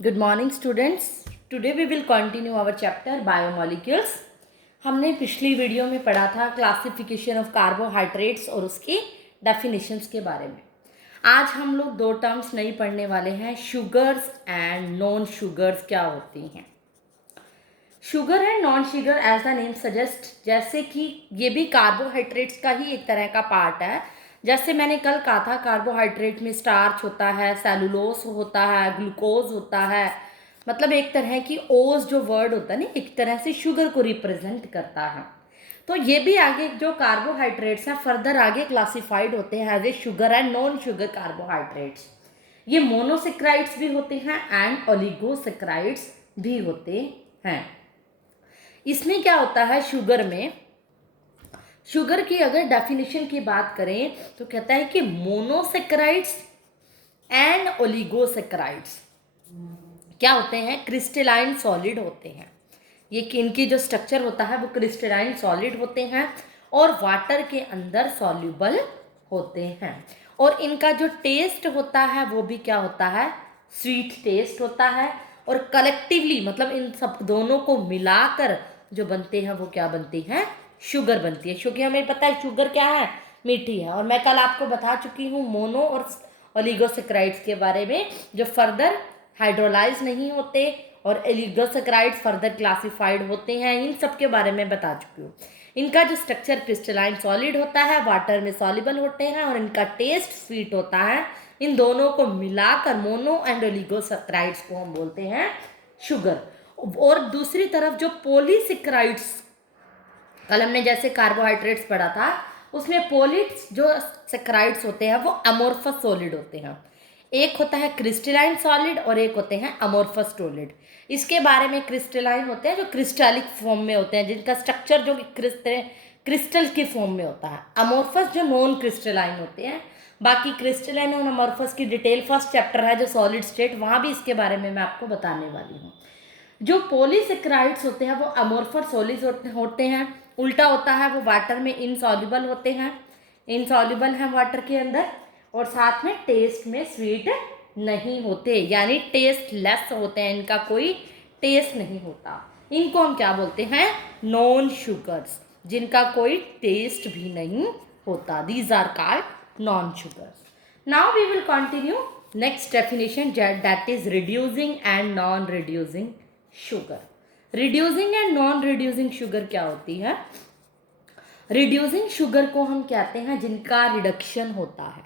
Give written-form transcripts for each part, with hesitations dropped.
Good morning students. Today we will continue our chapter Biomolecules. हमने पिछली video में पढ़ा था क्लासिफिकेशन ऑफ कार्बोहाइड्रेट्स और उसकी डेफिनेशंस के बारे में। आज हम लोग दो टर्म्स नहीं पढ़ने वाले हैं, शुगर्स एंड नॉन शुगर्स क्या होती हैं। Sugar and non sugar as the name suggest, जैसे कि ये भी कार्बोहाइड्रेट्स का ही एक तरह का पार्ट है। जैसे मैंने कल कहा था, कार्बोहाइड्रेट में स्टार्च होता है, सेलुलोज होता है, ग्लूकोज होता है, मतलब एक तरह की ओज जो वर्ड होता है ना, एक तरह से शुगर को रिप्रेजेंट करता है। तो ये भी आगे जो कार्बोहाइड्रेट्स हैं फर्दर आगे क्लासिफाइड होते हैं as a sugar and non sugar carbohydrates. ये मोनोसेक्राइड्स भी होते हैं एंड ओलिगोसेक्राइड्स भी होते हैं। इसमें क्या होता है, शुगर में, शुगर की अगर डेफिनेशन की बात करें तो कहता है कि मोनोसेक्राइड्स एंड ओलिगोसेक्राइड्स क्या होते हैं, क्रिस्टलाइन सॉलिड होते हैं। ये कि इनकी जो स्ट्रक्चर होता है वो क्रिस्टलाइन सॉलिड होते हैं और वाटर के अंदर सॉल्यूबल होते हैं। और इनका जो टेस्ट होता है वो भी क्या होता है, स्वीट टेस्ट होता है। और कलेक्टिवली मतलब इन सब दोनों को मिलाकर जो बनते हैं वो क्या बनती है, शुगर बनती है। क्योंकि हमें पता है शुगर क्या है, मीठी है। और मैं कल आपको बता चुकी हूँ मोनो और ओलिगोसेक्राइड्स के बारे में, जो फर्दर हाइड्रोलाइज नहीं होते और ओलिगोसेक्राइड्स फर्दर क्लासिफाइड होते हैं। इन सब के बारे में बता चुकी हूँ। इनका जो स्ट्रक्चर क्रिस्टलाइन सॉलिड होता है, वाटर में सॉल्युबल होते हैं और इनका टेस्ट स्वीट होता है। इन दोनों को मिलाकर मोनो एंड ओलिगोसेक्राइड्स को हम बोलते हैं शुगर। और दूसरी तरफ जो पॉलीसेक्राइड्स, कल हमने जैसे कार्बोहाइड्रेट्स पढ़ा था, उसमें पॉलीस जो सेक्राइड्स होते हैं वो अमोर्फस सॉलिड होते हैं। एक होता है क्रिस्टलाइन सॉलिड और एक होते हैं अमोर्फस सॉलिड। इसके बारे में, क्रिस्टलाइन होते हैं जो क्रिस्टलिक फॉर्म में होते हैं, जिनका स्ट्रक्चर जो क्रिस्टल की फॉर्म में होता है। अमोर्फस जो नॉन क्रिस्टलाइन होते हैं। बाकी क्रिस्टलाइन और अमोर्फस की डिटेल फर्स्ट चैप्टर है जो सॉलिड स्टेट, वहाँ भी इसके बारे में मैं आपको बताने वाली हूँ। जो पॉलीसेक्राइड्स होते हैं वो अमोर्फस सॉलिड होते हैं। उल्टा होता है, वो वाटर में इनसॉल्युबल होते हैं, इनसॉल्युबल हैं वाटर के अंदर, और साथ में टेस्ट में स्वीट नहीं होते, यानी टेस्ट लेस होते हैं, इनका कोई टेस्ट नहीं होता। इनको हम क्या बोलते हैं, नॉन शुगर्स, जिनका कोई टेस्ट भी नहीं होता। These are called non sugars. Now we will continue next definition, that is reducing and non reducing sugar. Reducing and non reducing sugar क्या होती है। रिड्यूसिंग शुगर को हम कहते हैं जिनका रिडक्शन होता है।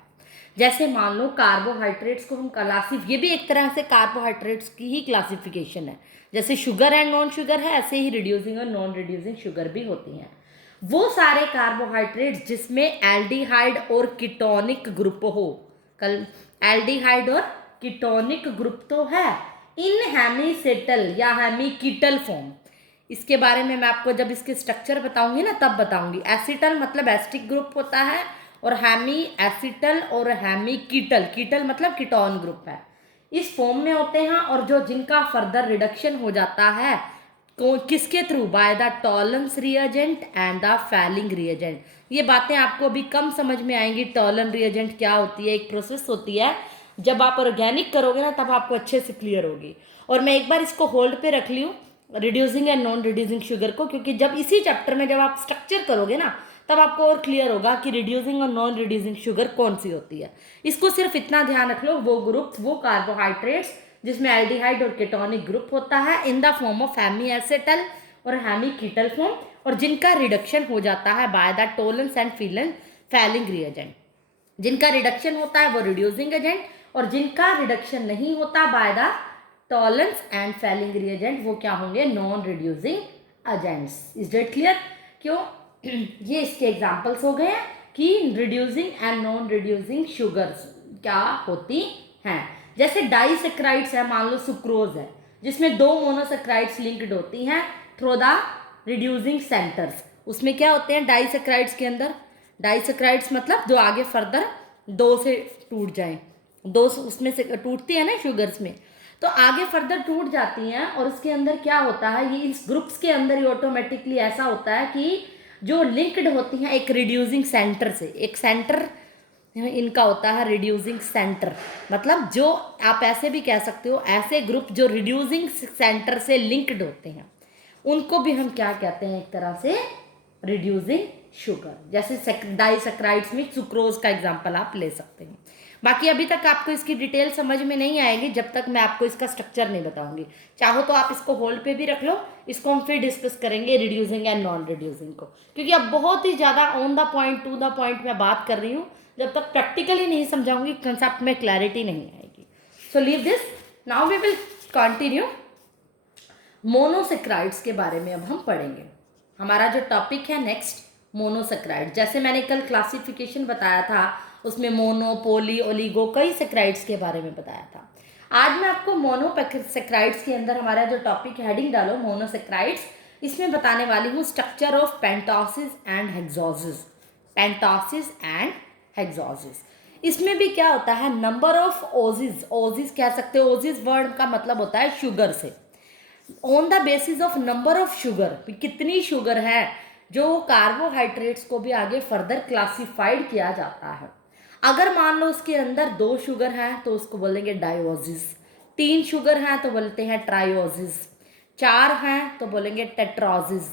जैसे मान लो कार्बोहाइड्रेट्स को हम ये भी एक तरह से कार्बोहाइड्रेट्स की ही क्लासिफिकेशन है। जैसे शुगर एंड नॉन शुगर है, ऐसे ही रिड्यूसिंग और नॉन रिड्यूसिंग शुगर भी होती हैं। वो सारे कार्बोहाइड्रेट्स जिसमें एल्डिहाइड और कीटोनिक ग्रुप हो, कल एल्डिहाइड और कीटोनिक ग्रुप तो है इन हेमीसेटल या हेमीकीटल फॉर्म। इसके बारे में मैं आपको जब इसके स्ट्रक्चर बताऊंगी ना तब बताऊंगी। एसिटल मतलब एसिटिक ग्रुप होता है, और हेमी एसिटल और हेमीकीटल, कीटल मतलब कीटोन ग्रुप है, इस फॉर्म में होते हैं। और जो जिनका फर्दर रिडक्शन हो जाता है किसके through, bye the tolerance reagent and the falling reagent. ये बातें आपको अभी कम समझ में आएंगी। टॉलरेंस रिएजेंट क्या होती है, एक प्रोसेस होती है, जब आप ऑर्गेनिक करोगे ना तब आपको अच्छे से क्लियर होगी। और मैं एक बार इसको होल्ड पे रख ली हूँ, reducing and non reducing sugar को, क्योंकि जब इसी चैप्टर में जब आप स्ट्रक्चर करोगे ना तब आपको और क्लियर होगा कि रिड्यूसिंग और नॉन रिड्यूसिंग शुगर कौन सी होती है। इसको सिर्फ इतना ध्यान रख लो, वो ग्रुप, वो कार्बोहाइड्रेट्स जिसमें एल्डिहाइड और कीटोनिक ग्रुप होता है in the form of hemi acetal और हेमी कीटल फॉर्म, और जिनका रिडक्शन हो जाता है by the Tollens and Fehling reagent. जिनका रिडक्शन होता है वो रिड्यूसिंग एजेंट, और जिनका रिडक्शन नहीं होता by the Tollens and Fehling reagent वो क्या होंगे, non reducing agents. Is that clear. क्यों, ये इसके एग्जांपल्स हो गए कि reducing and non reducing sugars क्या होती हैं। जैसे डाइसेक्राइड्स है, मान लो सुक्रोज है, जिसमें दो मोनोसेक्राइड्स लिंक्ड होती हैं थ्रू द रिड्यूसिंग सेंटर्स। उसमें क्या होते हैं डाइसेक्राइड्स के अंदर, डाइसेक्राइड्स मतलब जो आगे फर्दर दो से टूट जाएं, दो उसमें से टूटती है ना शुगर्स में, तो आगे फर्दर टूट जाती हैं। और उसके अंदर क्या होता है, ये इस ग्रुप्स के अंदर ही ऑटोमेटिकली ऐसा होता है कि जो लिंक्ड होती हैं एक रिड्यूसिंग सेंटर से, एक सेंटर इनका होता है रिड्यूसिंग सेंटर, मतलब जो आप ऐसे भी कह सकते हो, ऐसे ग्रुप जो रिड्यूसिंग सेंटर से लिंक्ड होते हैं उनको भी हम क्या कहते हैं, एक तरह से रिड्यूसिंग शुगर। जैसे डाइसैक्राइड्स में सुक्रोज का एग्जांपल आप ले सकते हैं। बाकी अभी तक आपको इसकी डिटेल समझ में नहीं आएगी जब तक मैं आपको इसका स्ट्रक्चर नहीं बताऊंगी। चाहो तो आप इसको होल्ड पे भी रख लो, इसको हम फिर डिस्कस करेंगे रिड्यूसिंग एंड नॉन रिड्यूसिंग को, क्योंकि अब बहुत ही ज़्यादा on the point two the point मैं बात कर रही हूँ। जब तक प्रैक्टिकली नहीं समझाऊंगी कंसेप्ट में क्लैरिटी नहीं आएगी। So leave this, now we will continue. Monosaccharides के बारे में अब हम पढ़ेंगे। हमारा जो टॉपिक है नेक्स्ट, मोनोसेक्राइड। जैसे मैंने कल क्लासिफिकेशन बताया था उसमें मोनो, पोली, ओलिगो, कई सेक्राइड्स के बारे में बताया था। आज मैं आपको मोनोसेक्राइड्स के अंदर हमारा जो टॉपिक हेडिंग डालो मोनोसेक्राइड्स, इसमें बताने वाली हूँ स्ट्रक्चर ऑफ पेंटोसिस एंड हेक्सोसिस। पेंटोसिस एंड हेक्सोसिस, इसमें भी क्या होता है, नंबर ऑफ ओजिस, ओजिस कह सकते हो, ओजिस वर्ड का मतलब होता है शुगर से। On the basis of number of sugar, कितनी शुगर है, जो कार्बोहाइड्रेट्स को भी आगे फर्दर क्लासिफाइड किया जाता है। अगर मान लो उसके अंदर 2 शुगर हैं तो उसको बोलेंगे डायोसिस, 3 शुगर हैं तो बोलते हैं ट्रायोसिस, 4 हैं तो बोलेंगे टेट्रोसिस,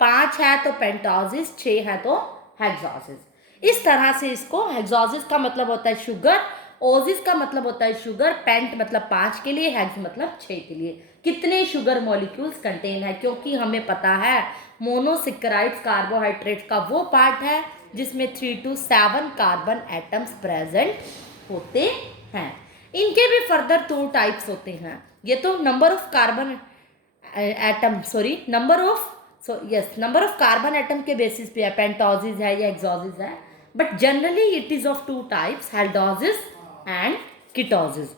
5 है तो पेंटोसिस, 6 है तो हेक्सोसिस। इस तरह से इसको, हेक्सोसिस का मतलब होता है शुगर, ओजिस का मतलब होता है शुगर, पेंट मतलब 5 के लिए, हेक्स मतलब 6 के लिए। कितने शुगर मॉलिक्यूल्स कंटेन है, क्योंकि हमें पता है मोनोसेक्राइड्स कार्बोहाइड्रेट का वो पार्ट है जिसमें 3 to 7 कार्बन एटम्स प्रेजेंट होते हैं। इनके भी फर्दर 2 टाइप्स होते हैं। ये तो number of carbon atom, sorry number of carbon atom के बेसिस पे है, पेंटोसिस है या हेक्सोसिस है, but generally it is of 2 types, aldoses and ketosis.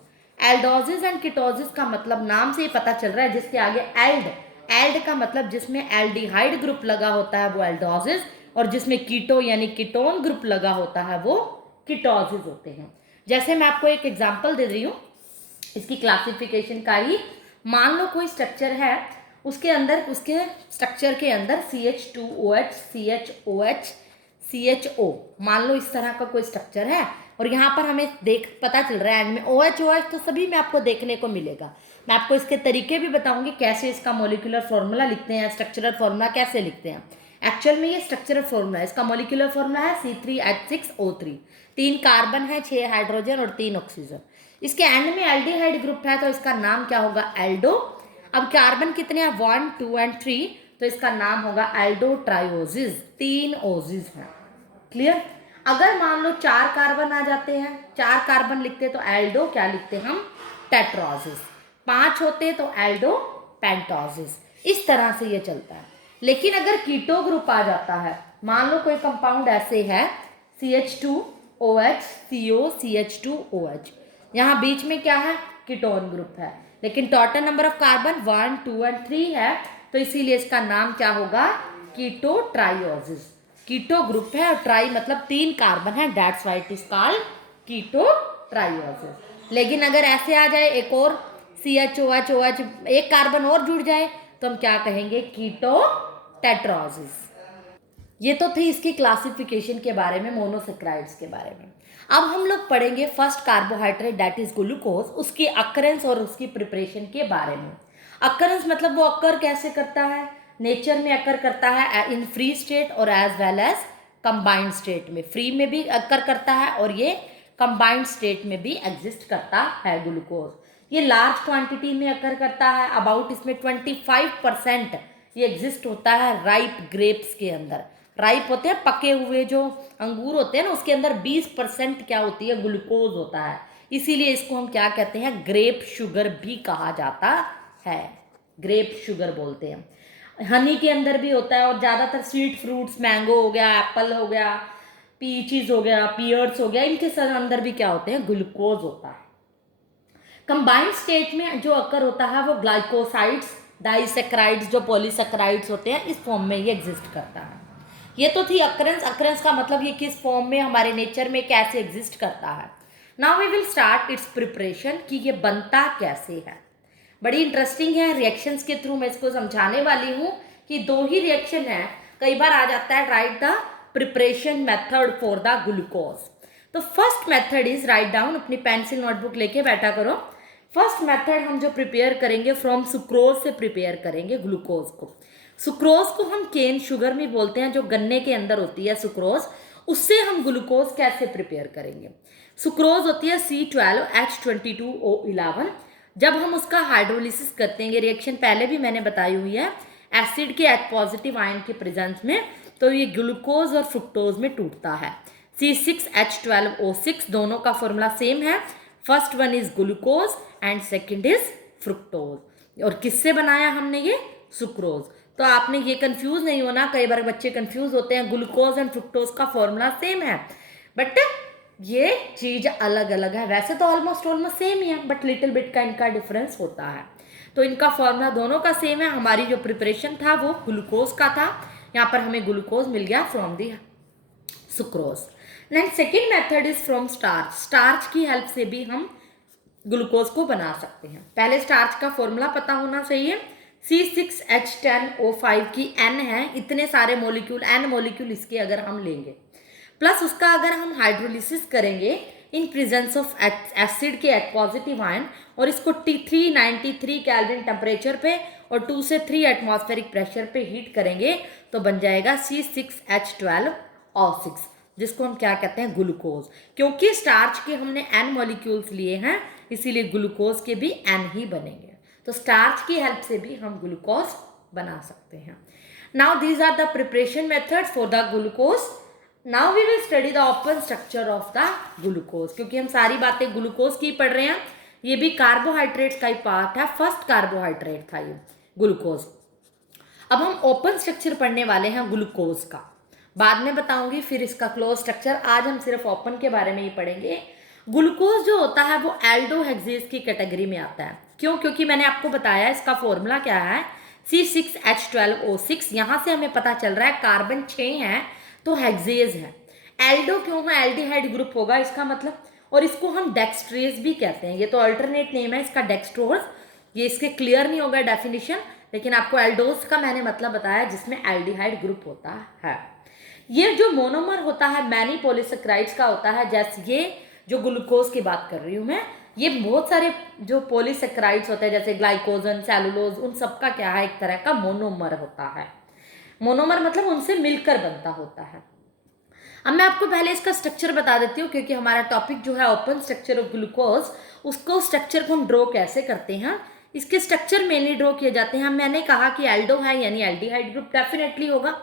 Aldoses and ketosis का मतलब नाम से ही पता चल रहा है, जिसके आगे एल्ड का मतलब जिसमें एल्डिहाइड ग्रुप लगा होता है वो एल्डोसिस, और जिसमें कीटो यानी कीटोन ग्रुप लगा होता है वो कीटोसिस होते हैं। जैसे मैं आपको एक एग्जांपल दे रही हूँ इसकी क्लासिफिकेशन का ही। मान लो कोई स्ट्रक्चर है, उसके अंदर, उसके स्ट्रक्चर के अंदर CH2OH, CHOH, CHO, मान लो इस तरह का कोई स्ट्रक्चर है, और यहाँ पर हमें पता चल रहा है एंड में OH तो सभी में आपको देखने को मिलेगा। मैं आपको इसके तरीके भी बताऊंगी कैसे इसका मॉलिक्यूलर फॉर्मूला लिखते हैं, स्ट्रक्चरल फॉर्मूला कैसे लिखते हैं। एक्चुअल में ये स्ट्रक्चरल फॉर्मूला है, इसका मॉलिक्यूलर फॉर्मूला है C3H6O3, 3 कार्बन है, 6 हाइड्रोजन और 3 ऑक्सीजन। इसके एंड में एल्डिहाइड ग्रुप है तो इसका नाम क्या होगा, एल्डो। अब कार्बन कितने हैं, 1, 2 एंड 3, तो इसका नाम होगा एल्डो ट्रायोसिस, 3 ओजिस हैं। क्लियर। अगर मान लो 4 कार्बन आ जाते हैं, 4 कार्बन लिखते तो एल्डो क्या लिखते हम, टेट्रोसिस, 5 होते तो एल्डो पेंटोसिस। इस तरह से ये चलता है। लेकिन अगर कीटो ग्रुप आ जाता है, मान लो कोई कंपाउंड ऐसे है CH2OH, CO, CH2OH, यहाँ बीच में क्या है, कीटोन ग्रुप है, लेकिन total number of carbon 1, 2 and 3 है, तो इसीलिए इसका नाम क्या होगा, कीटो ट्रायोसिस। कीटो ग्रुप है और ट्राई मतलब 3 कार्बन है, that's why it is called keto triosis. लेकिन अगर ऐसे आ जाए एक और CHOH, एक कार्बन और जुड़ जाए तो हम क्या कहेंगे, कीटो टेट्रोसिस। ये तो थी इसकी क्लासिफिकेशन के बारे में, मोनोसेक्राइड्स के बारे में। अब हम लोग पढ़ेंगे first carbohydrate that is glucose, उसकी अकरेंस और उसकी प्रिपरेशन के बारे में। अकरेंस मतलब वो अकर कैसे करता है, नेचर में अकर करता है इन फ्री स्टेट और as well as combined state में। फ्री में भी अकर करता है और ये कंबाइंड स्टेट में भी एग्जिस्ट करता है ग्लूकोज। ये लार्ज क्वांटिटी में अकर करता है, अबाउट इसमें 25% ये एग्जिस्ट होता है राइप ग्रेप्स के अंदर। राइप होते हैं पके हुए जो अंगूर होते हैं ना, उसके अंदर 20% क्या होती है, ग्लूकोज होता है। इसीलिए इसको हम क्या कहते हैं, ग्रेप शुगर भी कहा जाता है, ग्रेप शुगर बोलते हैं। हनी के अंदर भी होता है, और ज़्यादातर स्वीट फ्रूट्स, मैंगो हो गया, एप्पल हो गया, पीचीज हो गया, पियर्स हो गया, इनके अंदर भी क्या होते हैं, ग्लूकोज होता है। कंबाइंड स्टेट में जो अकर होता है वो ग्लाइकोसाइड्स, डाइसेक्राइड्स, जो पॉलीसेक्राइड्स होते हैं, इस फॉर्म में ये एग्जिस्ट करता है। ये तो थी अकरेंस। अकरेंस का मतलब ये किस फॉर्म में हमारे नेचर में कैसे एग्जिस्ट करता है। Now we will start its preparation, कि ये बनता कैसे है। बड़ी इंटरेस्टिंग है, रिएक्शंस के थ्रू मैं इसको समझाने वाली हूँ कि 2 ही रिएक्शन है। कई बार आ जाता है right the preparation method for the glucose. तो first method is write down, अपनी पेंसिल नोटबुक लेके बैठा करो। फर्स्ट मेथड हम जो प्रिपेयर करेंगे फ्रॉम सुक्रोज से प्रिपेयर करेंगे ग्लूकोज को। सुक्रोज को हम केन शुगर भी बोलते हैं, जो गन्ने के अंदर होती है सुक्रोज, उससे हम ग्लूकोज कैसे प्रिपेयर करेंगे। सुक्रोज होती है C12H22O11। जब हम उसका हाइड्रोलिसिस करते हैं, ये रिएक्शन पहले भी मैंने बताई हुई है, एसिड के H पॉजिटिव आयन के प्रेजेंस में, तो ये ग्लूकोज और फ्रुक्टोज में टूटता है। C6H12O6 दोनों का फॉर्मूला सेम है। First one is glucose and second is fructose. और किससे बनाया हमने ये? सुक्रोज। तो आपने ये कंफ्यूज नहीं होना, कई बार बच्चे कंफ्यूज होते हैं, ग्लूकोज एंड फ्रुक्टोज का फॉर्मूला सेम है बट ये चीज अलग अलग है। वैसे तो ऑलमोस्ट सेम ही है बट लिटिल बिट का इनका डिफरेंस होता है। तो इनका फॉर्मूला दोनों का सेम है। हमारी जो प्रिपरेशन था वो ग्लूकोज का था, यहाँ पर हमें ग्लूकोज मिल गया from the sucrose. Next second method is from starch. Starch की हेल्प से भी हम ग्लूकोज को बना सकते हैं। पहले स्टार्च का फॉर्मूला पता होना चाहिए। C6H10O5 की N है, इतने सारे मोलिक्यूल, N मोलिक्यूल इसके अगर हम लेंगे, प्लस उसका अगर हम हाइड्रोलिसिस करेंगे इन प्रेजेंस ऑफ एसिड के H पॉजिटिव आयन, और इसको 393 केल्विन टेम्परेचर पे और 2 से 3 एटमॉस्फेरिक प्रेशर पे हीट करेंगे, तो बन जाएगा C6H12O6, जिसको हम क्या कहते हैं? ग्लूकोज। क्योंकि स्टार्च के हमने N मॉलिक्यूल्स लिए हैं, इसीलिए ग्लूकोज के भी N ही बनेंगे। तो स्टार्च की हेल्प से भी हम ग्लूकोज बना सकते हैं। Now these are the preparation methods for the glucose. Now we will study the open structure of the glucose. क्योंकि हम सारी बातें ग्लूकोज की पढ़ रहे हैं, ये भी कार्बोहाइड्रेट्स का ही पार्ट है, फर्स्ट कार्बोहाइड्रेट था ये ग्लूकोज। अब हम ओपन स्ट्रक्चर पढ़ने वाले हैं ग्लूकोज का, बाद में बताऊंगी फिर इसका क्लोज स्ट्रक्चर। आज हम सिर्फ ओपन के बारे में ही पढ़ेंगे। ग्लूकोज जो होता है वो एल्डोहेक्सेज की कैटेगरी में आता है। क्यों? क्योंकि मैंने आपको बताया इसका फॉर्मूला क्या है, C6H12O6। यहाँ से हमें पता चल रहा है कार्बन 6 है तो हेक्सेज है। एल्डो क्यों है? एल्डिहाइड ग्रुप होगा इसका मतलब। और इसको हम डेक्सट्रेज भी कहते हैं, ये तो अल्टरनेट नेम है इसका डेक्सट्रोज। ये इसके क्लियर नहीं होगा डेफिनेशन, लेकिन आपको एल्डोज का मैंने मतलब बताया जिसमें एल्डिहाइड ग्रुप होता है। ये जो मोनोमर होता है मैनी पॉलीसेक्राइड्स का होता है, जैसे ये जो ग्लूकोज की बात कर रही हूँ मैं, ये बहुत सारे जो पॉलीसेक्राइड्स होते हैं जैसे ग्लाइकोजन, सेलुलोज, उन सब का क्या है? एक तरह का मोनोमर होता है। मोनोमर मतलब उनसे मिलकर बनता होता है। अब मैं आपको पहले इसका स्ट्रक्चर बता देती हूँ, क्योंकि हमारा टॉपिक जो है ओपन स्ट्रक्चर ऑफ ग्लूकोज, उसको स्ट्रक्चर को हम ड्रॉ कैसे करते हैं। इसके स्ट्रक्चर मेनली ड्रॉ किए जाते हैं। मैंने कहा कि एल्डो है यानी एल्डिहाइड ग्रुप डेफिनेटली होगा।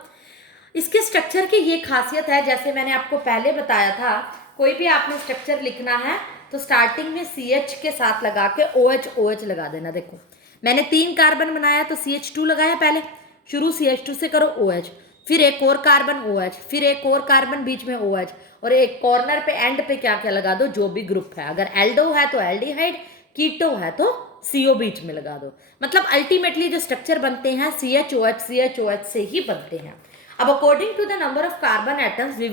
इसके स्ट्रक्चर की ये खासियत है, जैसे मैंने आपको पहले बताया था, कोई भी आपने स्ट्रक्चर लिखना है तो स्टार्टिंग में CH के साथ लगा के OH लगा देना। देखो मैंने 3 कार्बन बनाया तो CH2 लगाया, पहले शुरू CH2 से करो OH, फिर एक और कार्बन OH, फिर एक और कार्बन बीच में OH, और एक कॉर्नर पे एंड पे क्या क्या लगा दो, जो भी ग्रुप है। अगर एल्डो है तो एल्डिहाइड, कीटो है तो CO बीच में लगा दो। मतलब अल्टीमेटली जो स्ट्रक्चर बनते हैं CHOH से ही बनते हैं। अब according to the number of carbon atoms we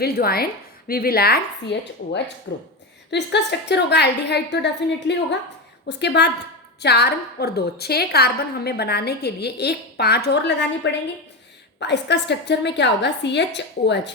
will add CHOH group. तो इसका स्ट्रक्चर होगा एल्डिहाइड तो डेफिनेटली होगा। उसके बाद 4 और 2 6 कार्बन हमें बनाने के लिए एक 5 और लगानी पड़ेंगी। इसका स्ट्रक्चर में क्या होगा, CHOH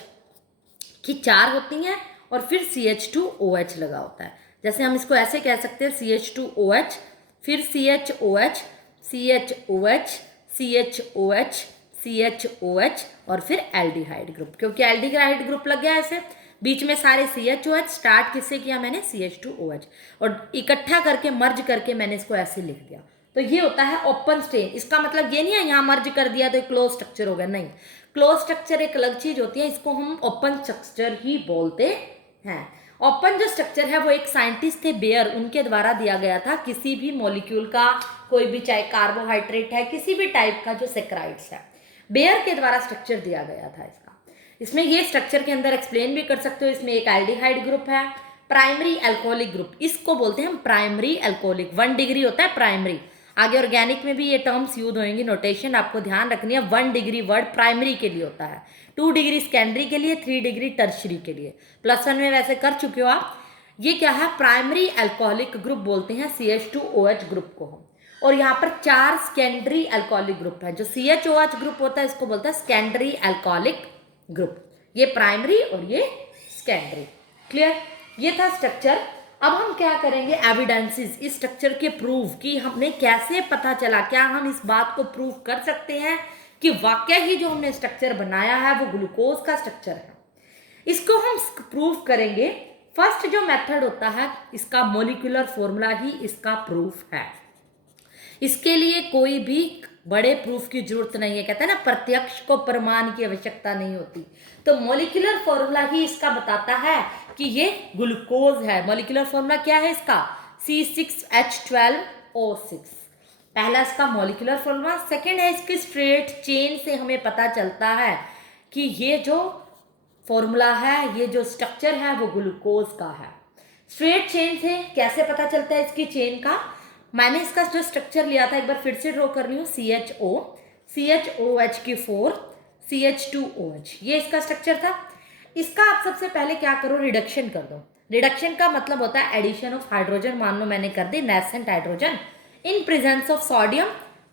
की 4 होती हैं और फिर CH2OH लगा होता है। जैसे हम इसको ऐसे कह सकते हैं CH2OH, फिर CHOH, CHOH, CHOH, CHOH और फिर एल्डिहाइड ग्रुप। क्योंकि एल्डिहाइड ग्रुप लग गया ऐसे बीच में सारे CHOH, स्टार्ट किससे किया मैंने, CH2OH, और इकट्ठा करके मर्ज करके मैंने इसको ऐसे लिख दिया। तो ये होता है ओपन स्टेन। इसका मतलब ये नहीं है यहाँ मर्ज कर दिया तो क्लोज स्ट्रक्चर हो गया, नहीं। क्लोज स्ट्रक्चर एक अलग चीज होती है, इसको हम ओपन स्ट्रक्चर ही बोलते हैं। ओपन जो स्ट्रक्चर है वो एक साइंटिस्ट थे बेयर, उनके द्वारा दिया गया था। किसी भी मॉलिक्यूल का, कोई भी चाहे कार्बोहाइड्रेट है, किसी भी टाइप का जो सेक्राइड्स है, बेयर के द्वारा स्ट्रक्चर दिया गया था इसका। इसमें ये स्ट्रक्चर के अंदर एक्सप्लेन भी कर सकते हो। इसमें एक एल्डिहाइड ग्रुप है, प्राइमरी अल्कोहलिक ग्रुप, इसको बोलते हैं हम प्राइमरी अल्कोहलिक। 1 डिग्री होता है प्राइमरी। आगे ऑर्गेनिक में भी ये टर्म्स यूज होंगी, नोटेशन आपको ध्यान रखनी है। 1 डिग्री वर्ड प्राइमरी के लिए होता है, 2 डिग्री सेकेंडरी के लिए, 3 डिग्री टर्शरी के लिए। +1 में वैसे कर चुके हो आप। ये क्या है, प्राइमरी अल्कोहलिक ग्रुप बोलते हैं CH2OH ग्रुप को हम। और यहाँ पर 4 सेकेंडरी अल्कोहलिक ग्रुप है। जो CHOH ग्रुप होता है इसको बोलते हैं सेकेंडरी अल्कोहलिक ग्रुप। ये प्राइमरी और ये सेकेंडरी। क्लियर? ये था स्ट्रक्चर। अब हम क्या करेंगे, एविडेंसेस, इस स्ट्रक्चर के प्रूफ कि हमने कैसे पता चला, क्या हम इस बात को प्रूफ कर सकते हैं कि वाकई ही जो हमने स्ट्रक्चर बनाया है वो ग्लूकोज का स्ट्रक्चर है। इसको हम प्रूफ करेंगे। फर्स्ट जो मेथड होता है, इसका मॉलिक्यूलर फॉर्मूला ही इसका प्रूफ है। इसके लिए कोई भी बड़े प्रूफ की जरूरत नहीं है। कहते हैं ना, प्रत्यक्ष को प्रमाण की आवश्यकता नहीं होती। तो मॉलिक्यूलर फॉर्मूला ही इसका बताता है कि ये ग्लूकोज है। मॉलिक्यूलर फॉर्मूला क्या है इसका, C6H12O6, पहला इसका मॉलिक्यूलर फॉर्मूला। सेकेंड है इसकी स्ट्रेट चेन से हमें पता चलता है कि ये जो फॉर्मूला है, ये जो स्ट्रक्चर है वो ग्लूकोज का है। स्ट्रेट चेन से कैसे पता चलता है इसकी चेन का, मैंने इसका जो स्ट्रक्चर लिया था एक बार फिर से ड्रॉ कर रही हूँ। CHOH की 4 CH2OH, ये इसका स्ट्रक्चर था। इसका आप सबसे पहले क्या करो, रिडक्शन कर दो। रिडक्शन का मतलब होता है एडिशन ऑफ हाइड्रोजन। मान लो मैंने कर दी nascent hydrogen in presence of sodium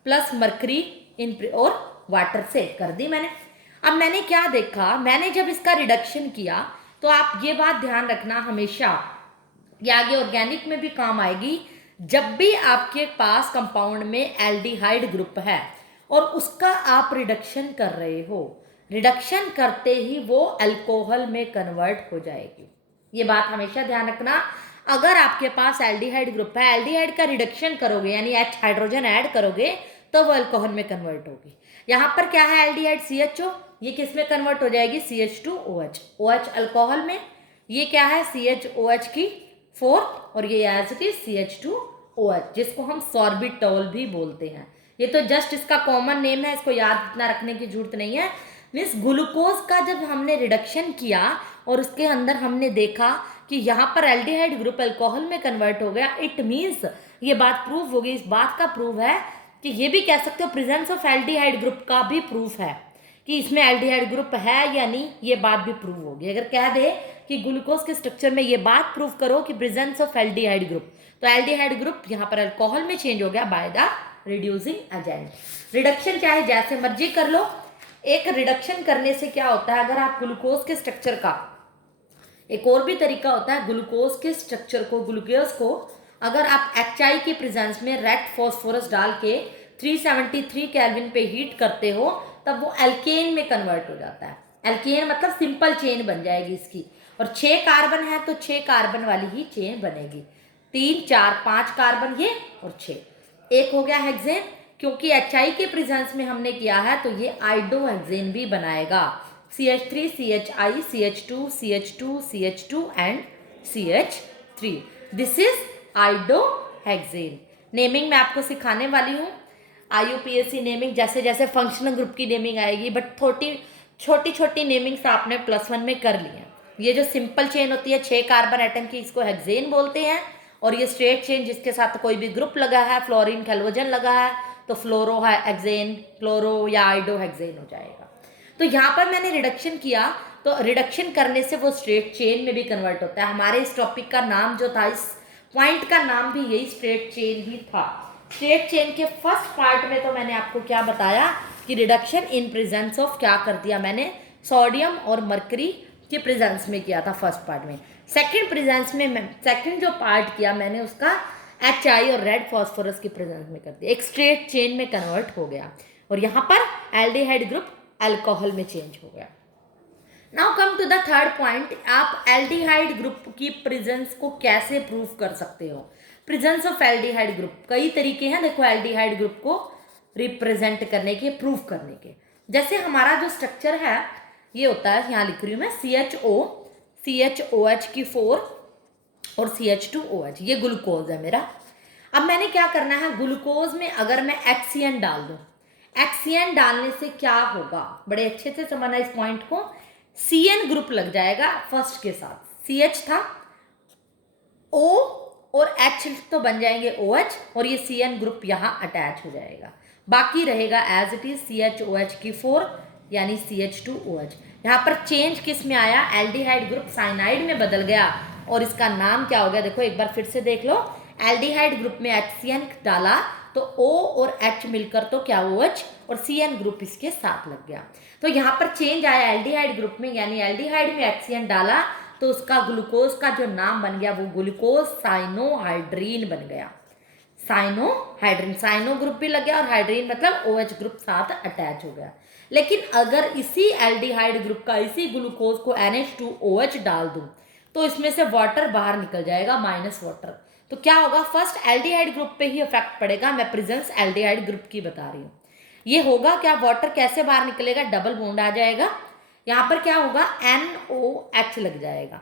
plus mercury in और वाटर से कर दी मैंने। अब मैंने क्या देखा, मैंने जब इसका रिडक्शन किया तो आप ये बात ध्यान रखना हमेशा, ये आगे ऑर्गेनिक में भी काम आएगी। जब भी आपके पास कंपाउंड में एल्डिहाइड ग्रुप है और उसका आप रिडक्शन कर रहे हो, रिडक्शन करते ही वो अल्कोहल में कन्वर्ट हो जाएगी। ये बात हमेशा ध्यान रखना। अगर आपके पास एल्डिहाइड ग्रुप है, एल्डिहाइड का रिडक्शन करोगे यानी H हाइड्रोजन ऐड करोगे तो वो अल्कोहल में कन्वर्ट होगी। यहाँ पर क्या है, एल्डिहाइड CHO, ये किस में कन्वर्ट हो जाएगी, CH2OH, OH अल्कोहल में। ये क्या है, CHOH की 4 और ये एज इट इज CH2OH, जिसको हम सॉर्बिटॉल भी बोलते हैं। ये तो जस्ट इसका कॉमन नेम है, इसको याद इतना रखने की जरूरत नहीं है। मीन्स ग्लूकोज का जब हमने रिडक्शन किया और उसके अंदर हमने देखा कि यहाँ पर एल्डिहाइड ग्रुप अल्कोहल में कन्वर्ट हो गया, इट मीन्स ये बात प्रूफ होगी। इस बात का प्रूफ है कि ये भी कह सकते हो प्रेजेंस ऑफ एल्डिहाइड ग्रुप का भी प्रूफ है कि इसमें एल्डिहाइड ग्रुप है या नहीं, ये बात भी प्रूव होगी। अगर कह दे कि ग्लूकोज के स्ट्रक्चर में ये बात प्रूव करो कि प्रेजेंस ऑफ एल्डिहाइड ग्रुप, तो एल्डिहाइड ग्रुप यहाँ पर अल्कोहल में चेंज हो गया by the reducing agent. Reduction चाहे जैसे मर्जी कर लो। एक रिडक्शन करने से क्या होता है, अगर आप ग्लूकोज के स्ट्रक्चर का, एक और भी तरीका होता है ग्लूकोज के स्ट्रक्चर को, ग्लूकोज को अगर आप HI के प्रेजेंस में रेड फॉस्फोरस डाल के 373 केल्विन पे हीट करते हो तब वो एल्केन में कन्वर्ट हो जाता है। एल्केन मतलब सिंपल चेन बन जाएगी इसकी, और 6 कार्बन है तो 6 कार्बन वाली ही चेन बनेगी। 3 4 5 कार्बन ये और 6, एक हो गया हेक्सेन। क्योंकि HI के प्रेजेंस में हमने किया है तो ये आइडोहेक्सेन भी बनाएगा। CH3 CHI CH2 CH2 CH2 and CH3, this is iodohexane. Naming मैं आपको सिखाने वाली हूँ, IUPAC नेमिंग, जैसे जैसे फंक्शनल ग्रुप की नेमिंग आएगी, बट छोटी छोटी नेमिंग्स आपने +1 में कर ली है। ये जो सिंपल चेन होती है 6 कार्बन एटम की, इसको हेक्सेन बोलते हैं। और ये स्ट्रेट चेन जिसके साथ कोई भी ग्रुप लगा है, फ्लोरीन हैलोजन लगा है, तो फ्लोरो है हेक्सेन, क्लोरो या आइडोहेक्सेन हो जाएगा। तो यहाँ पर मैंने रिडक्शन किया, तो रिडक्शन करने से वो स्ट्रेट चेन में भी कन्वर्ट होता है। हमारे इस टॉपिक का नाम जो था, इस पॉइंट का नाम भी यही स्ट्रेट चेन ही था। स्ट्रेट चेन के फर्स्ट पार्ट में तो मैंने आपको क्या बताया कि रिडक्शन इन प्रेजेंस ऑफ क्या कर दिया मैंने, सोडियम और मरकरी के प्रेजेंस में किया था फर्स्ट पार्ट में। सेकंड प्रेजेंस में सेकंड जो पार्ट किया मैंने उसका HI और रेड फॉस्फोरस के प्रेजेंस में कर दिया, एक स्ट्रेट चेन में कन्वर्ट हो गया और यहाँ पर एल्डिहाइड ग्रुप अल्कोहल में चेंज हो गया। Now come to the third point, आप एल्डिहाइड ग्रुप की प्रेजेंस को कैसे प्रूव कर सकते हो। प्रेजेंस ऑफ एल्डिहाइड ग्रुप कई तरीके हैं, देखो एल्डिहाइड ग्रुप को रिप्रेजेंट करने के, प्रूव करने के। जैसे हमारा जो स्ट्रक्चर है ये होता है, यहाँ लिख रही हूँ मैं, CHO CHOH की 4 और CH2OH, ये ग्लूकोज है मेरा। अब मैंने क्या करना है, ग्लूकोज में अगर मैं HCN डाल दूँ, HCN डालने से क्या होगा, बड़े अच्छे से समझना इस पॉइंट को। CN ग्रुप लग जाएगा फर्स्ट के साथ, CH था, O और H तो बन जाएंगे OH, और ये CN ग्रुप यहाँ अटैच हो जाएगा। बाकी रहेगा एज इट इज CHOH की 4 यानी CH2OH। यहाँ पर चेंज किस में आया, एल्डिहाइड ग्रुप साइनाइड में बदल गया और इसका नाम क्या हो गया, देखो एक बार फिर से देख लो। एल्डिहाइड ग्रुप में HCN डाला तो O और H मिलकर तो क्या OH, और CN ग्रुप इसके साथ लग गया। तो यहाँ पर चेंज आया एल्डिहाइड ग्रुप में, यानी एल्डिहाइड में HCN डाला तो उसका ग्लूकोज का जो नाम बन गया वो ग्लूकोज साइनोहाइड्रीन बन गया। साइनोहाइड्रीन, साइनो ग्रुप भी लग गया और हाइड्रीन मतलब OH ग्रुप साथ अटैच हो गया। लेकिन अगर इसी एल्डिहाइड ग्रुप का इसी ग्लूकोज को NH2OH डाल दूं तो इसमें से वाटर बाहर निकल जाएगा, माइनस वाटर। तो क्या होगा, फर्स्ट एल्डिहाइड ग्रुप पे ही इफेक्ट पड़ेगा। मैं प्रेजेंस एल्डिहाइड ग्रुप की बता रही हूँ। ये होगा क्या, वाटर कैसे बाहर निकलेगा, डबल बॉन्ड आ जाएगा। यहाँ पर क्या होगा, NOH लग जाएगा,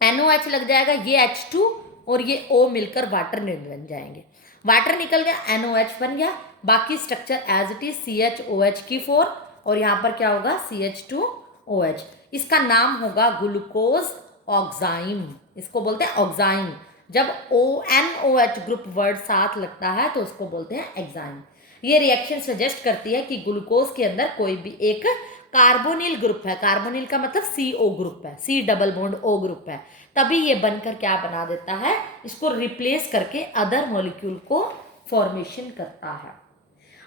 NOH लग जाएगा, ये H2 और ये O मिलकर वाटर बन जाएंगे। वाटर निकल गया, NOH बन गया, बाकी structure as it is CHOH4 और यहाँ पर क्या होगा CH2OH। इसका नाम होगा ग्लूकोज ऑक्साइम, इसको बोलते हैं ऑक्साइम। जब NOH ग्रुप वर्ड साथ लगता है तो उसको बोलते हैं एग्जाइम। ये रिएक्शन सजेस्ट करती है कि ग्लूकोज के अंदर कोई भी एक कार्बोनिल ग्रुप है, कार्बोनिल का मतलब CO ग्रुप है, C double bond O group है, तभी ये बनकर क्या बना देता है, इसको रिप्लेस करके अदर मॉलिक्यूल को फॉर्मेशन करता है।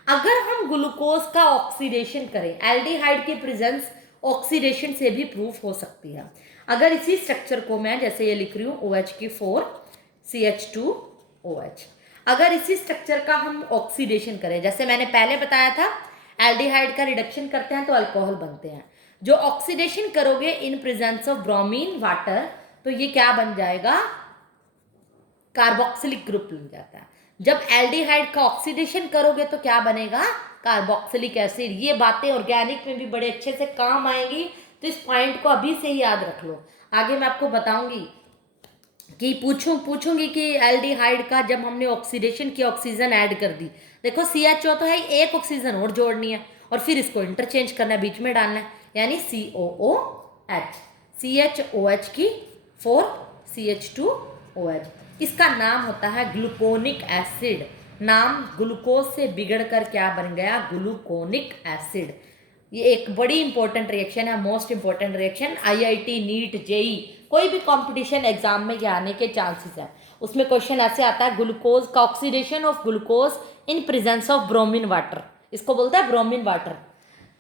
अगर हम ग्लूकोज का ऑक्सीडेशन करें, एल्डिहाइड की प्रेजेंस ऑक्सीडेशन से भी प्रूफ हो सकती है। अगर इसी स्ट्रक्चर को मैं जैसे ये लिख रही हूँ OH4 CH2OH, अगर इसी स्ट्रक्चर का हम ऑक्सीडेशन करें, जैसे मैंने पहले बताया था एल्डिहाइड का रिडक्शन करते हैं तो अल्कोहल बनते हैं, जो ऑक्सीडेशन करोगे इन प्रेजेंस ऑफ ब्रोमीन वाटर तो ये क्या बन जाएगा, कार्बोक्सिलिक ग्रुप बन जाता है। जब एल्डिहाइड का ऑक्सीडेशन करोगे तो क्या बनेगा, कार्बोक्सिलिक एसिड। ये बातें ऑर्गेनिक में भी बड़े अच्छे से काम आएंगी, तो इस पॉइंट को अभी से ही याद रख लो। आगे मैं आपको बताऊंगी कि पूछूंगी कि एल्डिहाइड का जब हमने ऑक्सीडेशन की ऑक्सीजन ऐड कर दी, देखो CHO तो है, एक ऑक्सीजन और जोड़नी है और फिर इसको इंटरचेंज करना है, बीच में डालना है, यानी COOH, CHOH की 4 CH2OH। इसका नाम होता है ग्लूकोनिक एसिड। नाम ग्लूकोज से बिगड़कर क्या बन गया, ग्लूकोनिक एसिड। ये एक बड़ी इंपॉर्टेंट रिएक्शन है, most important reaction. IIT, NEET, JEE कोई भी कंपटीशन एग्जाम में ये आने के चांसेस है। उसमें क्वेश्चन ऐसे आता है, ग्लूकोज का oxidation of glucose in presence of bromine water, इसको बोलता है bromine water,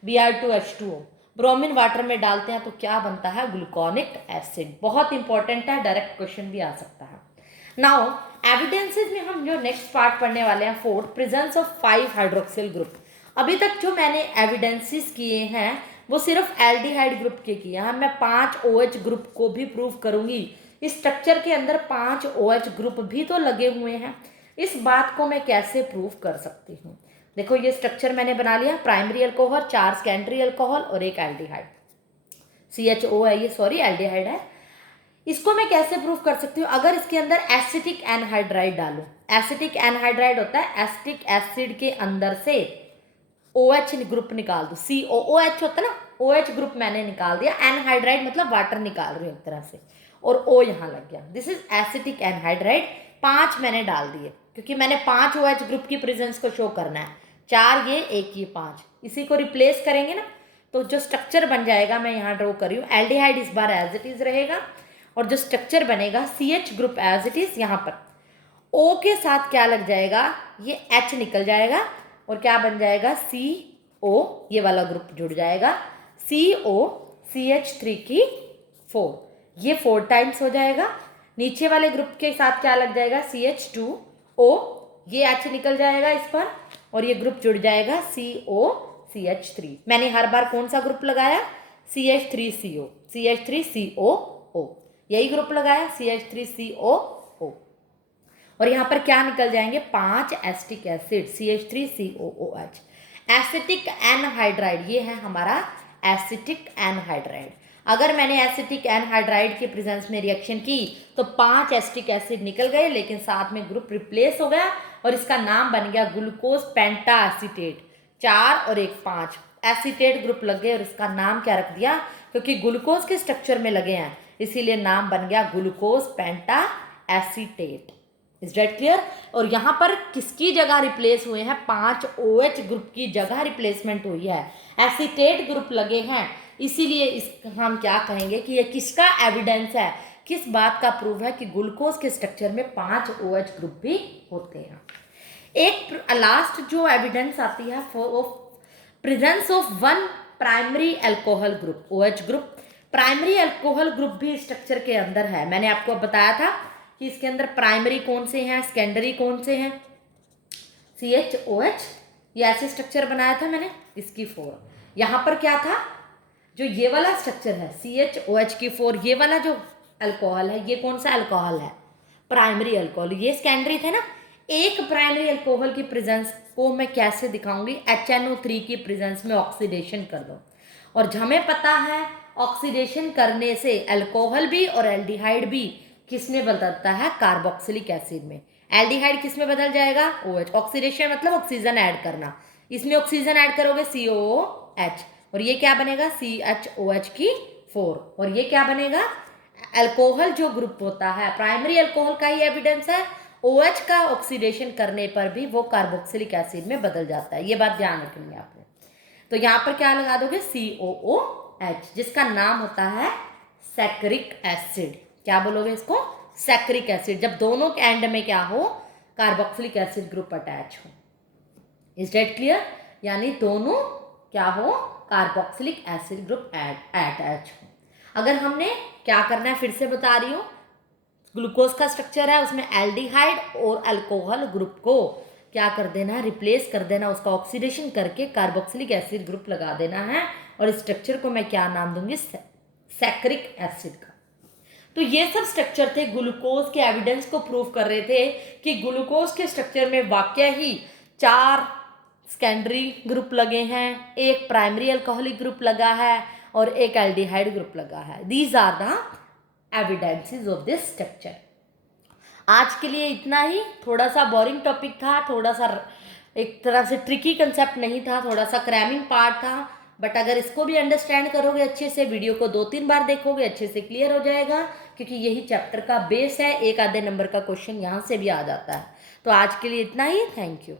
Br2H2O। Bromine water में डालते हैं तो क्या बनता है, ग्लूकोनिक एसिड। बहुत इंपॉर्टेंट है, डायरेक्ट क्वेश्चन भी आ सकता है। नाउ एविडेंसेस में हम जो नेक्स्ट पार्ट पढ़ने वाले हैं, fourth, presence of 5 hydroxyl group. अभी तक जो मैंने एविडेंसेस किए हैं वो सिर्फ एल्डिहाइड ग्रुप के किए हैं। मैं 5 OH ग्रुप को भी प्रूव करूंगी। इस स्ट्रक्चर के अंदर 5 OH ग्रुप भी तो लगे हुए हैं। इस बात को मैं कैसे प्रूव कर सकती हूँ, देखो ये स्ट्रक्चर मैंने बना लिया, प्राइमरी अल्कोहल, 4 सेकेंडरी अल्कोहल और एक एल्डिहाइड, CHO है ये, सॉरी एल्डिहाइड है। इसको मैं कैसे प्रूव कर सकती हूँ, अगर इसके अंदर एसिटिक एनहाइड्राइड डालूं। एसिटिक एनहाइड्राइड होता है एसिटिक एसिड के अंदर से OH ग्रुप निकाल दो, COOH होता है ना, OH ग्रुप मैंने निकाल दिया, एनहाइड्राइड मतलब वाटर निकाल रही हूँ एक तरह से, और O यहाँ लग गया, दिस इज एसिटिक एनहाइड्राइड। 5 मैंने डाल दिए क्योंकि मैंने 5 OH ग्रुप की प्रेजेंस को शो करना है, 4 ये, 1 ये, 5, इसी को रिप्लेस करेंगे ना तो जो स्ट्रक्चर बन जाएगा मैं यहाँ ड्रॉ कर रही हूँ, एल्डिहाइड इस बार एज इट इज रहेगा और जो स्ट्रक्चर बनेगा CH group as it is, यहाँ पर O के साथ क्या लग जाएगा, ये H निकल जाएगा और क्या बन जाएगा, CO, ये वाला ग्रुप जुड़ जाएगा, CO CH3 की 4, ये 4 टाइम्स हो जाएगा। नीचे वाले ग्रुप के साथ क्या लग जाएगा, CH2O, ये H निकल जाएगा इस पर और ये ग्रुप जुड़ जाएगा CO CH3। मैंने हर बार कौन सा ग्रुप लगाया, CH3CO, CH3COO, यही ग्रुप लगाया CH3COO और यहाँ पर क्या निकल जाएंगे, 5 acetic acid CH3COOH। Acetic anhydride, ये है हमारा एसिटिक एनहाइड्राइड। अगर मैंने एसिटिक एनहाइड्राइड के प्रेजेंस में रिएक्शन की तो 5 एसिटिक एसिड निकल गए, लेकिन साथ में ग्रुप रिप्लेस हो गया और इसका नाम बन गया ग्लूकोज पेंटा एसीटेट। 4 और 1 5 एसीटेट ग्रुप लग गए और इसका नाम क्या रख दिया, क्योंकि ग्लूकोज के स्ट्रक्चर में लगे हैं इसीलिए नाम बन गया glucose penta acetate. Is that clear. और यहाँ पर किसकी जगह रिप्लेस हुए हैं, 5 OH ग्रुप की जगह रिप्लेसमेंट हुई है, एसीटेट ग्रुप लगे हैं, इसीलिए इस हम क्या कहेंगे कि ये किसका एविडेंस है, किस बात का प्रूफ है कि ग्लूकोज के स्ट्रक्चर में 5 OH ग्रुप भी होते हैं। एक लास्ट जो एविडेंस आती है presence of 1 primary alcohol group, OH group. Primary alcohol group भी स्ट्रक्चर के अंदर है। मैंने आपको बताया था कि इसके अंदर प्राइमरी कौन से हैं, सेकेंडरी कौन से हैं, CHOH, ये ऐसे स्ट्रक्चर बनाया था मैंने, इसकी 4। यहाँ पर क्या था, जो ये वाला स्ट्रक्चर है CHOH की 4, ये वाला जो अल्कोहल है, ये कौन सा अल्कोहल है, प्राइमरी अल्कोहल, ये सेकेंडरी थे ना। एक प्राइमरी अल्कोहल की प्रेजेंस को मैं कैसे दिखाऊंगी, HNO3 की प्रेजेंस में ऑक्सीडेशन कर दो। और हमें पता है ऑक्सीडेशन करने से अल्कोहल भी और एल्डिहाइड भी किस में बदलता है, कार्बोक्सिलिक एसिड में। एल्डिहाइड किस में बदल जाएगा, OH। ऑक्सीडेशन मतलब ऑक्सीजन ऐड करना, इसमें ऑक्सीजन ऐड करोगे COOH, और ये क्या बनेगा CHOH की 4, और ये क्या बनेगा, अल्कोहल जो ग्रुप होता है प्राइमरी अल्कोहल का ही एविडेंस है, OH का ऑक्सीडेशन करने पर भी वो कार्बोक्सिलिक एसिड में बदल जाता है, ये बात ध्यान रखनी है आपने। तो यहाँ पर क्या लगा दोगे, COOH, जिसका नाम होता है सैकरिक एसिड। क्या बोलोगे इसको, सैकरिक एसिड, जब दोनों के एंड में क्या हो, कार्बोक्सिलिक एसिड ग्रुप अटैच हो। इज दैट क्लियर, यानी दोनों क्या हो, कार्बोक्सिलिक एसिड ग्रुप अटैच हो। अगर हमने क्या करना है, फिर से बता रही हूँ, ग्लूकोज का स्ट्रक्चर है, उसमें एल्डिहाइड और अल्कोहल ग्रुप को क्या कर देना है, रिप्लेस कर देना, उसका ऑक्सीडेशन करके कार्बोक्सिलिक एसिड ग्रुप लगा देना है, और इस स्ट्रक्चर को मैं क्या नाम दूंगी, सैकरिक एसिड का। तो ये सब स्ट्रक्चर थे, ग्लूकोज के एविडेंस को प्रूव कर रहे थे कि ग्लूकोज के स्ट्रक्चर में वाकई ही 4 सेकेंडरी ग्रुप लगे हैं, एक प्राइमरी अल्कोहलिक ग्रुप लगा है, और एक एल्डिहाइड ग्रुप लगा है। These are the evidences of this structure. आज के लिए इतना ही, थोड़ा सा बोरिंग टॉपिक था, थोड़ा सा एक तरह से ट्रिकी कंसेप्ट नहीं था, थोड़ा सा क्रैमिंग पार्ट था, बट अगर इसको भी अंडरस्टैंड करोगे अच्छे से, वीडियो को 2-3 बार देखोगे, अच्छे से क्लियर हो जाएगा, क्योंकि यही चैप्टर का बेस है। एक आधे नंबर का क्वेश्चन यहाँ से भी आ जाता है। तो आज के लिए इतना ही, थैंक यू।